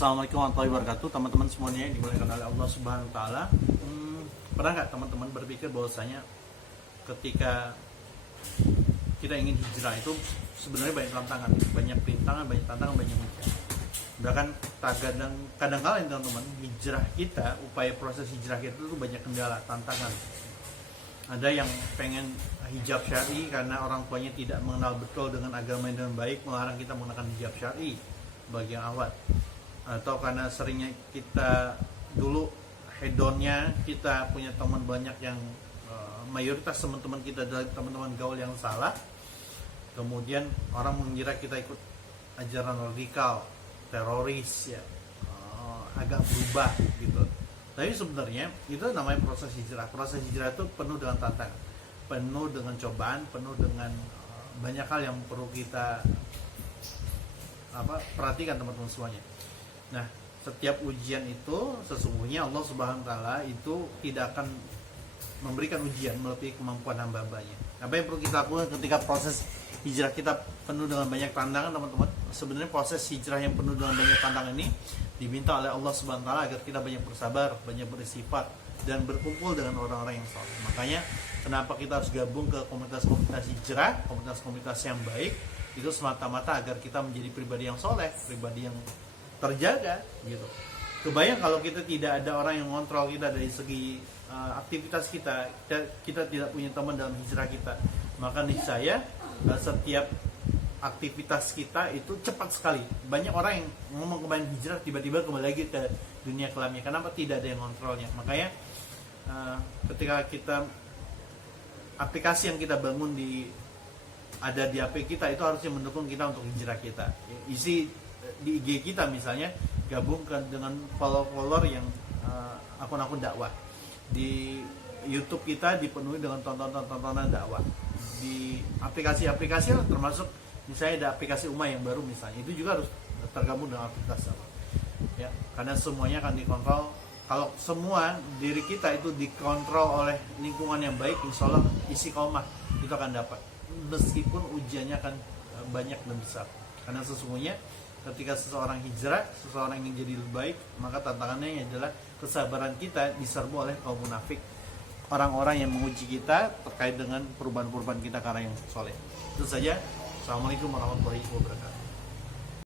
Assalamualaikum warahmatullahi wabarakatuh, teman-teman semuanya yang dimuliakan oleh Allah Subhanahu wa taala. Pernah nggak teman-teman berpikir bahwasanya ketika kita ingin hijrah itu sebenarnya banyak tantangan, banyak rintangan, banyak tantangan, banyak ujian. Bahkan kadang-kala teman-teman, hijrah kita, upaya proses hijrah kita itu banyak kendala, tantangan. Ada yang pengen hijab syar'i karena orang tuanya tidak mengenal betul dengan agama yang dengan baik, melarang kita menggunakan hijab syar'i bagi yang awal. Atau karena seringnya kita dulu hedonnya, kita punya teman banyak yang mayoritas teman-teman kita adalah teman-teman gaul yang salah, kemudian orang mengira kita ikut ajaran radikal, teroris ya, agak berubah gitu. Tapi sebenarnya itu namanya proses hijrah. Proses hijrah itu penuh dengan tantangan, penuh dengan cobaan, penuh dengan banyak hal yang perlu kita perhatikan teman-teman semuanya. Nah, setiap ujian itu sesungguhnya Allah Subhanahu wa taala itu tidak akan memberikan ujian melebihi kemampuan hamba-hambanya. Apa yang perlu kita lakukan ketika proses hijrah kita penuh dengan banyak tantangan, teman-teman? Sebenarnya proses hijrah yang penuh dengan banyak tantangan ini diminta oleh Allah Subhanahu wa taala agar kita banyak bersabar, banyak bersifat dan berkumpul dengan orang-orang yang saleh. Makanya kenapa kita harus gabung ke komunitas-komunitas hijrah, komunitas-komunitas yang baik, itu semata-mata agar kita menjadi pribadi yang soleh, pribadi yang terjaga gitu. Kebayang kalau kita tidak ada orang yang ngontrol kita dari segi aktivitas kita tidak punya teman dalam hijrah kita, maka niscaya setiap aktivitas kita itu cepat sekali. Banyak orang yang ngomong kemarin hijrah tiba-tiba kembali lagi ke dunia kelamnya. Kenapa? Tidak ada yang ngontrolnya. Makanya ketika kita aplikasi yang kita bangun ada di HP kita itu harusnya mendukung kita untuk hijrah kita. Isi di IG kita misalnya gabungkan dengan follower yang akun-akun dakwah. Di YouTube kita dipenuhi dengan tontonan dakwah. Di aplikasi-aplikasi termasuk misalnya ada aplikasi Umma yang baru misalnya, itu juga harus tergabung dengan aplikasi apa. Ya, karena semuanya akan dikontrol. Kalau semua diri kita itu dikontrol oleh lingkungan yang baik, insya Allah istiqomah itu akan dapat. Meskipun ujiannya akan banyak dan besar. Karena sesungguhnya ketika seseorang hijrah, seseorang ingin jadi lebih baik, maka tantangannya adalah kesabaran kita diserbu oleh kaum munafik, orang-orang yang menguji kita terkait dengan perubahan-perubahan kita karena yang soleh. Itu saja. Assalamualaikum warahmatullahi wabarakatuh.